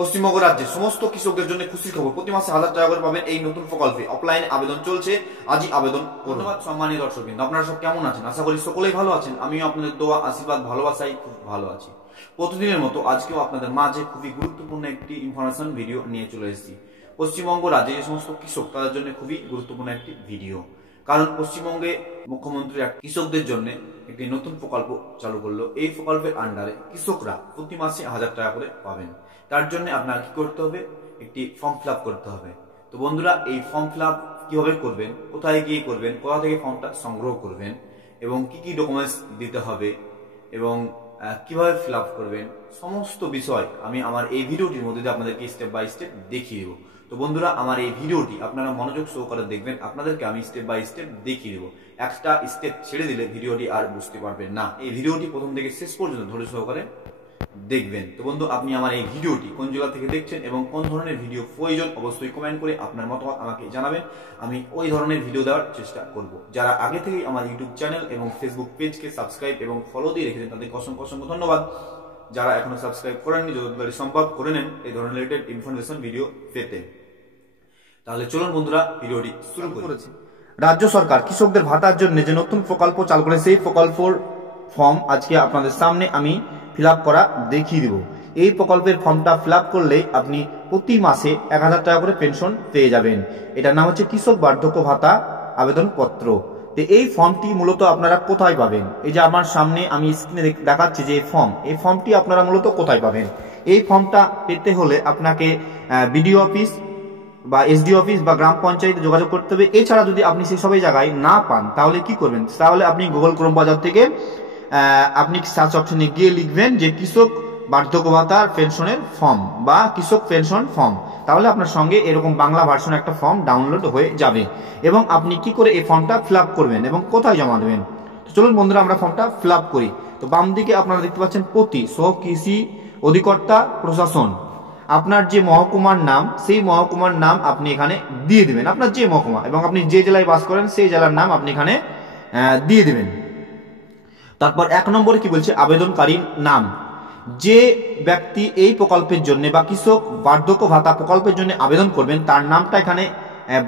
পশ্চিমবঙ্গ রাজ্যের সমস্ত কৃষকদের জন্য খুশির খবর, প্রতি মাসে 1000 টাকা করে পাবেন এই নতুন প্রকল্পে। অফলাইনে আবেদন চলছে, আজই আবেদন। ধন্যবাদ সম্মানীয় দর্শকবৃন্দ, আপনারা সব কেমন আছেন? আশা করি সকলেই ভালো আছেন। আমিও আপনাদের দোয়া, আশীর্বাদ, ভালোবাসায় খুব ভালো আছি। প্রতিদিনের মতো আজকেও আপনাদের মাঝে খুবই গুরুত্বপূর্ণ একটি ইনফরমেশন ভিডিও নিয়ে চলে এসেছি। পশ্চিমবঙ্গ রাজ্যে যে সমস্ত কৃষক তাদের জন্য খুবই গুরুত্বপূর্ণ একটি ভিডিও, কারণ পশ্চিমবঙ্গে মুখ্যমন্ত্রী কৃষকদের জন্য একটি নতুন প্রকল্প চালু করলো। এই প্রকল্পের আন্ডারে কৃষকরা প্রতি মাসে 1000 টাকা করে পাবেন। তার জন্য আপনার কি করতে হবে? একটি ফর্ম ফিল করতে হবে। তো বন্ধুরা, এই ফর্ম ফিল কিভাবে করবেন, কোথায় গিয়ে করবেন, কোথা থেকে ফর্মটা সংগ্রহ করবেন এবং কি কি ডকুমেন্টস দিতে হবে এবং কিভাবে ফিল করবেন, সমস্ত বিষয় আমি আমার এই ভিডিওটির মধ্যে দিয়ে আপনাদেরকে স্টেপ বাই স্টেপ দেখিয়ে দেবো। তো বন্ধুরা, আমার এই ভিডিওটি আপনারা মনোযোগ সহকারে দেখবেন। আপনাদেরকে আমি স্টেপ বাই স্টেপ দেখিয়ে দেবো। একটা স্টেপ ছেড়ে দিলে ভিডিওটি আর বুঝতে পারবেন না। এই ভিডিওটি প্রথম থেকে শেষ পর্যন্ত ধৈর্য সহকারে দেখবেন। তো বন্ধু, আপনি আমার এই ভিডিওটি কোন জেলা থেকে দেখছেন এবং কোন ধরনের ভিডিও প্রয়োজন অবশ্যই কমেন্ট করে আপনার মতামত আমাকে জানাবেন। আমি ওই ধরনের ভিডিও দেওয়ার চেষ্টা করব। যারা আগে থেকেই আমার ইউটিউব চ্যানেল এবং ফেসবুক পেজকে সাবস্ক্রাইব এবং ফলো দিয়ে রেখেছেন তাদেরকে অসংখ্য অসংখ্য ধন্যবাদ। যারা এখনো সাবস্ক্রাইব করেননি, যত তাড়াতাড়ি সম্ভব করে নেন এই ধরনের রিলেটেড ইনফরমেশন ভিডিও পেতে। তাহলে চলুন বন্ধুরা, ভিডিওটি শুরু করেছি। রাজ্য সরকার কৃষকদের ভাতার জন্য যে নতুন প্রকল্প চালু করে, সেই প্রকল্পের ফর্ম আজকে আপনাদের সামনে আমি ফিল করা দেখিয়ে দেব। এই প্রকল্পের ফর্মটা ফিল করলে আপনি প্রতি মাসে 1000 টাকা করে পেনশন পেয়ে যাবেন। এটার নাম হচ্ছে কৃষক বার্ধক্য ভাতা আবেদনপত্র। তো এই ফর্মটি মূলত আপনারা কোথায় পাবেন? এই যে আমার সামনে আমি স্ক্রিনে দেখাচ্ছি যে এই ফর্মটি আপনারা মূলত কোথায় পাবেন? এই ফর্মটা পেতে হলে আপনাকে বিডিও অফিস বা এসডি অফিস বা গ্রাম পঞ্চায়েতে যোগাযোগ করতে হবে। এছাড়া যদি আপনি সেই সব জায়গায় না পান তাহলে কি করবেন? তাহলে আপনি গুগল ক্রোম বাজার থেকে আপনি সার্চ অপশনে গিয়ে লিখবেন যে কৃষক বার্ধক্য ভাতার পেনশনের ফর্ম বা কৃষক পেনশন ফর্ম। তাহলে আপনার সঙ্গে এরকম বাংলা ভার্সন একটা ফর্ম ডাউনলোড হয়ে যাবে এবং আপনি কি করে এই ফর্মটা ফিল করবেন এবং কোথায় জমা দেবেন। তো চলুন বন্ধুরা, আমরা ফর্মটা ফিল করি। তো বাম দিকে আপনারা দেখতে পাচ্ছেন প্রতি কৃষি অধিকর্তা প্রশাসন। আপনার যে মহকুমার নাম, সেই মহকুমার নাম আপনি এখানে দিয়ে দেবেন, আপনার যে মহকুমা, এবং আপনি যে জেলায় বাস করেন সেই জেলার নাম আপনি এখানে দিয়ে দেবেন। তারপর 1 নম্বরে কি বলছে? আবেদনকারীর নাম। যে ব্যক্তি এই প্রকল্পের জন্য বা কৃষক বার্ধক্য ভাতা প্রকল্পের জন্য আবেদন করবেন তার নামটা এখানে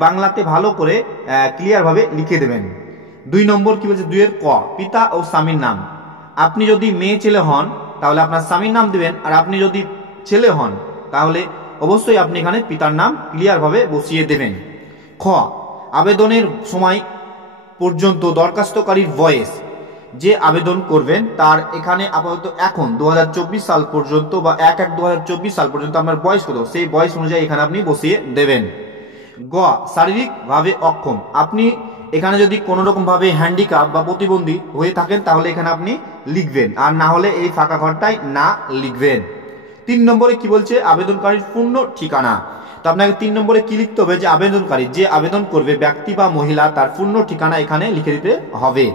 বাংলাতে ভালো করে ক্লিয়ার ভাবে লিখে দেবেন। 2 নম্বর কি বলছে? 2 এর ক, পিতা ও স্বামীর নাম। আপনি যদি মেয়ে ছেলে হন তাহলে আপনার স্বামীর নাম দিবেন, আর আপনি যদি ছেলে হন তাহলে অবশ্যই আপনি এখানে পিতার নাম ক্লিয়ার ভাবে বসিয়ে দেবেন। খ, আবেদনের সময় পর্যন্ত দরখাস্তকারীর বয়স। যে আবেদন করবেন তার এখানে আপাতত এখন 2024 সাল পর্যন্ত বা 1/1/2024 সাল পর্যন্ত আপনার বয়স কত, সেই বয়স অনুযায়ী এখানে আপনি বসিয়ে দেবেন। গ, শারীরিক ভাবে অক্ষম। আপনি এখানে যদি কোনো রকম ভাবে হ্যান্ডিক্যাপ বা প্রতিবন্ধী হয়ে থাকেন তাহলে এখানে আপনি লিখবেন, আর না হলে এই ফাঁকা ঘরটায় না লিখবেন। 3 নম্বরে কি বলছে? আবেদনকারীর পূর্ণ ঠিকানা। তো আপনাকে 3 নম্বরে কি লিখতে হবে? যে আবেদনকারী যে আবেদন করবে ব্যক্তি বা মহিলা তার পূর্ণ ঠিকানা এখানে লিখে দিতে হবে।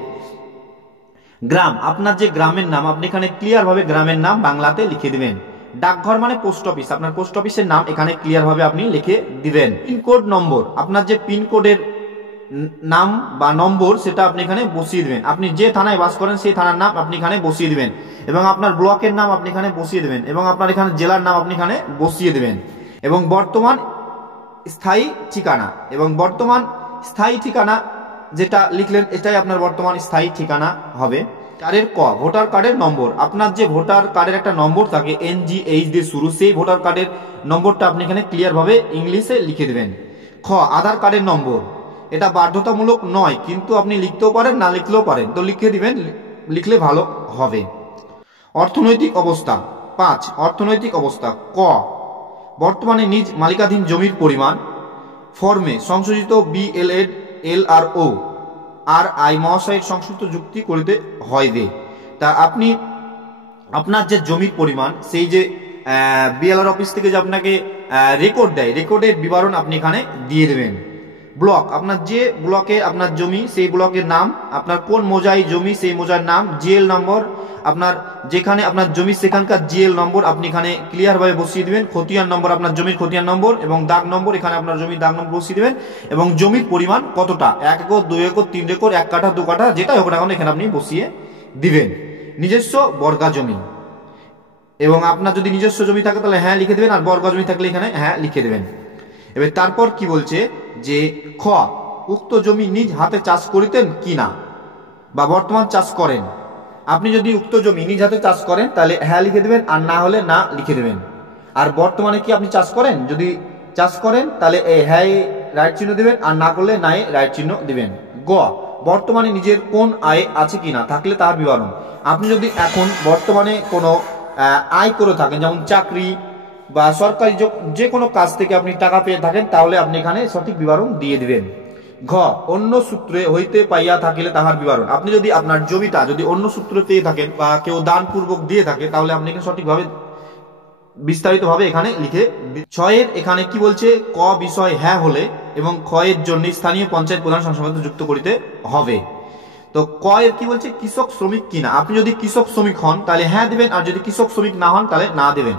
গ্রাম, আপনার যে গ্রামের নাম আপনি এখানে ক্লিয়ার ভাবে গ্রামের নাম বাংলাতে লিখে দিবেন। ডাকঘর মানে পোস্ট অফিস, আপনার পোস্ট অফিসের নাম এখানে ক্লিয়ার ভাবে আপনি লিখে দিবেন। পিনকোড নম্বর, আপনার যে পিনকোডের নাম বা নম্বর সেটা আপনি এখানে বসিয়ে দিবেন। আপনি যে থানায় বাস করেন সেই থানার নাম আপনি এখানে বসিয়ে দিবেন এবং আপনার ব্লকের নাম আপনি এখানে বসিয়ে দিবেন এবং আপনার এখানে জেলার নাম আপনি এখানে বসিয়ে দিবেন এবং বর্তমান স্থায়ী ঠিকানা যেটা লিখলেন এটাই আপনার বর্তমান স্থায়ী ঠিকানা হবে। 4 ক, ভোটার কার্ডের নম্বর। আপনার যে ভোটার কার্ডের একটা নম্বর থাকে NGH দিয়ে শুরু, সেই ভোটার কার্ডের নম্বরটা আপনি এখানে ক্লিয়ার ভাবে ইংলিশে লিখে দেবেন। খ, আধার কার্ডের নম্বর। এটা বাধ্যতামূলক নয়, কিন্তু আপনি লিখতেও পারেন না লিখলেও পারেন, তো লিখে দিবেন, লিখলে ভালো হবে। অর্থনৈতিক অবস্থা। 5, অর্থনৈতিক অবস্থা। ক, বর্তমানে নিজ মালিকাধীন জমির পরিমাণ। ফর্মে সংশোধিত BLED LRO RI মহাশয়ের সংশ্লিষ্ট যুক্তি করিতে হইবে। তা আপনি আপনার যে জমির পরিমাণ, সেই যে BLR অফিস থেকে যে আপনাকে রেকর্ড দেয়, রেকর্ডের বিবরণ আপনি এখানে দিয়ে দেবেন। ব্লক, আপনার যে ব্লকে আপনার জমি সেই ব্লকের নাম, আপনার কোন মোজায় জমি সেই মোজার নাম, GL নম্বর, আপনার যেখানে আপনার জমি সেখানকার GL নম্বর আপনি এখানে ক্লিয়ার ভাবে বসিয়ে দিবেন। খতিয়ান নম্বর, আপনার জমির খতিয়ান নম্বর এবং দাগ নম্বর, এখানে আপনার জমির দাগ নম্বর বসিয়ে দিবেন এবং জমির পরিমাণ কতটা, 1 একর 2 একর 3 একর 1 কাঠা 2 কাঠা যেটাই হোক না কেন এখানে আপনি বসিয়ে দিবেন। নিজস্ব বর্গা জমি। এবং আপনার যদি নিজস্ব জমি থাকে তাহলে হ্যাঁ লিখে দেবেন, আর বর্গা জমি থাকলে এখানে হ্যাঁ লিখে দেবেন। এবার তারপর কি বলছে যে খ, উক্ত জমি নিজ হাতে চাষ করিতেন কিনা বা বর্তমান চাষ করেন। আপনি যদি উক্ত জমি নিজ হাতে চাষ করেন তাহলে হ্যাঁ লিখে দেবেন, আর না হলে না লিখে দেবেন। আর বর্তমানে কি আপনি চাষ করেন, যদি চাষ করেন তাহলে হ্যাঁ রাইট চিহ্ন দিবেন, আর না করলে নাই রাইট চিহ্ন দিবেন। গ, বর্তমানে নিজের কোন আয় আছে কিনা, থাকলে তার বিবরণ। আপনি যদি এখন বর্তমানে কোনো আয় করে থাকেন, যেমন চাকরি বা সরকারি যে কোনো কাজ থেকে আপনি টাকা পেয়ে থাকেন, তাহলে আপনি এখানে সঠিক বিবরণ দিয়ে দিবেন। ঘ, অন্য সূত্রে হইতে পাইয়া থাকিলে তাহার বিবরণ। আপনি যদি আপনার জমিটা যদি অন্য সূত্রে পেয়ে থাকেন বা কেউ দান পূর্বক দিয়ে থাকে, তাহলে আপনি এখানে সঠিকভাবে বিস্তারিতভাবে এখানে লিখে। ছয়ের এখানে কি বলছে, ক বিষয় হ্যাঁ হলে এবং খ এর জন্য স্থানীয় পঞ্চায়েত প্রধান সংসদে যুক্ত করিতে হবে। তো ক এর কি বলছে, কৃষক শ্রমিক কিনা। আপনি যদি কৃষক শ্রমিক হন তাহলে হ্যাঁ দিবেন, আর যদি কৃষক শ্রমিক না হন তাহলে না দেবেন।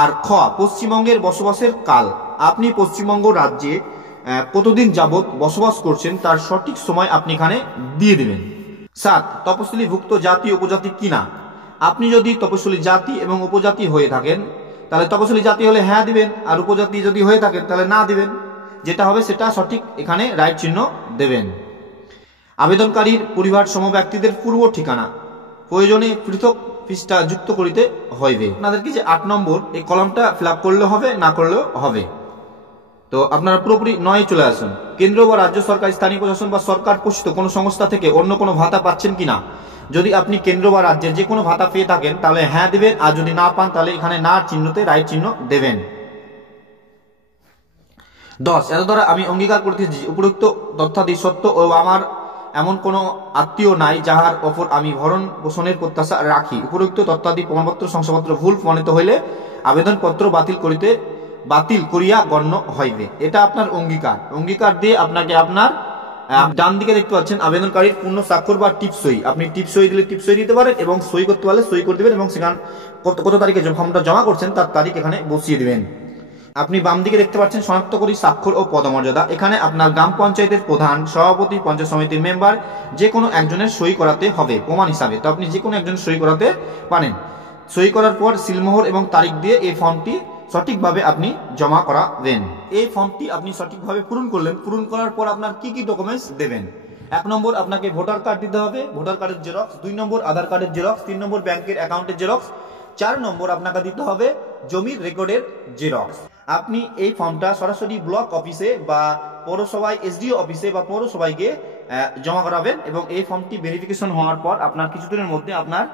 আর খ, পশ্চিমবঙ্গের বসবাসের কাল। আপনি পশ্চিমবঙ্গ রাজ্যে কতদিন যাবৎ বসবাস করছেন তার সঠিক সময় আপনি এখানে দিয়ে দেবেন। 7, তপশিলীভুক্ত জাতি উপজাতি কিনা। আপনি যদি তপশিলি জাতি এবং উপজাতি হয়ে থাকেন তাহলে তপশিলি জাতি হলে হ্যাঁ দিবেন, আর উপজাতি যদি হয়ে থাকেন তাহলে না দিবেন। যেটা হবে সেটা সঠিক এখানে রাইট চিহ্ন দেবেন। আবেদনকারীর পরিবার সম ব্যক্তিদের পূর্ব ঠিকানা প্রয়োজনে পৃথক পৃষ্ঠা যুক্ত করিতে হইবে। আপনাদেরকে যে 8 নম্বর এই কলমটা ফিল আপ করলে হবে, না করলেও হবে। তো আপনারা পুরোপুরি 9 চলে আসুন। কেন্দ্র বা রাজ্য সরকার, স্থানীয় প্রশাসন বা সরকার পোষিত কোনো সংস্থা থেকে অন্য কোনো ভাতা পাচ্ছেন কিনা। যদি আপনি কেন্দ্র বা রাজ্যের যে কোনো ভাতা পেয়ে থাকেন তাহলে হ্যাঁ দিবেন, আর যদি না পান তাহলে এখানে না চিহ্নতে রাইট চিহ্ন দেবেন। 10, এত দ্বারা আমি অঙ্গীকার করিতেছি উপরোক্ত তথ্যাদি সত্য ও আমার এমন কোনো আত্মীয় নাই যাহার ওপর আমি ভরণ পোষণের প্রত্যাশা রাখি। উপরোক্ত তথ্যাদি প্রমাণপত্র শংসাপত্র ভুল প্রমাণিত হইলে আবেদনপত্র বাতিল করিয়া গণ্য হইবে। এটা আপনার অঙ্গীকার। অঙ্গীকার দিয়ে আপনাকে আপনার ডান দিকে দেখতে পাচ্ছেন আবেদনকারীর পূর্ণ স্বাক্ষর বা টিপসই। আপনি টিপসই দিলে টিপসই দিতে পারেন, এবং সই করতে পারলে সই করে দেবেন, এবং সেখানে কত তারিখে ফর্মটা জমা করছেন তার তারিখ এখানে বসিয়ে দিবেন। আপনি বাম দিকে দেখতে পাচ্ছেন শনাক্তকারী স্বাক্ষর ও পদমর্যাদা। এখানে আপনার গ্রাম পঞ্চায়েতের প্রধান, সভাপতি, পঞ্চায়েত সমিতির মেম্বার যে কোনো একজনের সই করাতে হবে প্রমাণ হিসাবে। তো আপনি যে কোনো একজন সই করাতে পারেন। সই করার পর সিলমোহর এবং তারিখ দিয়ে এই ফর্মটি সঠিকভাবে আপনি জমা করাবেন। এই ফর্মটি আপনি সঠিকভাবে পূরণ করলেন। পূরণ করার পর আপনার কি কি ডকুমেন্টস দেবেন। 1 নম্বর আপনাকে ভোটার কার্ড দিতে হবে, ভোটার কার্ডের জেরক্স। 2 নম্বর আধার কার্ডের জেরক্স। 3 নম্বর ব্যাংকের অ্যাকাউন্টের জেরক্স। 4 নম্বর আপনাকে দিতে হবে জমির রেকর্ডের জেরক্স। আপনি এই ফর্মটা সরাসরি ব্লক অফিসে বা পৌরসভায় এসডিও অফিসে বা পৌরসভায় জমা করাবেন, এবং এই ফর্মটি ভেরিফিকেশন হওয়ার পর আপনার কিছুদিনের মধ্যে আপনার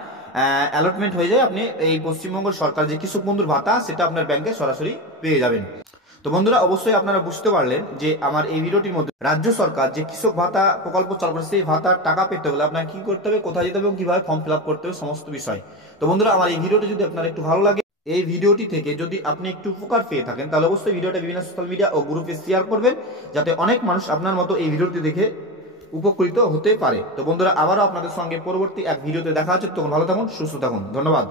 অ্যালটমেন্ট হয়ে যায়। আপনি এই পশ্চিমবঙ্গ সরকার যে কৃষক বন্ধুর ভাতা সেটা আপনার ব্যাংকে সরাসরি পেয়ে যাবেন। তো বন্ধুরা, অবশ্যই আপনারা বুঝতে পারলেন যে আমার এই ভিডিওটির মধ্যে রাজ্য সরকার যে কৃষক ভাতা প্রকল্প চালু করেছে, সেই ভাতার টাকা পেতে হলে আপনার কি করতে হবে, কোথায় যেতে হবে এবং কিভাবে ফর্ম ফিল আপ করতে হবে, সমস্ত বিষয়। তো বন্ধুরা, আমার এই ভিডিওটি যদি আপনার একটু ভালো লাগে, এই ভিডিওটি থেকে যদি আপনি একটু উপকার পেয়ে থাকেন, তাহলে অবশ্যই ভিডিওটা বিভিন্ন সোশ্যাল মিডিয়া ও গ্রুপে শেয়ার করবেন, যাতে অনেক মানুষ আপনার মতো এই ভিডিওটি দেখে উপকৃত হতে পারে। তো বন্ধুরা, আবারও আপনাদের সঙ্গে পরবর্তী এক ভিডিওতে দেখা হচ্ছে। তখন ভালো থাকুন, সুস্থ থাকুন। ধন্যবাদ।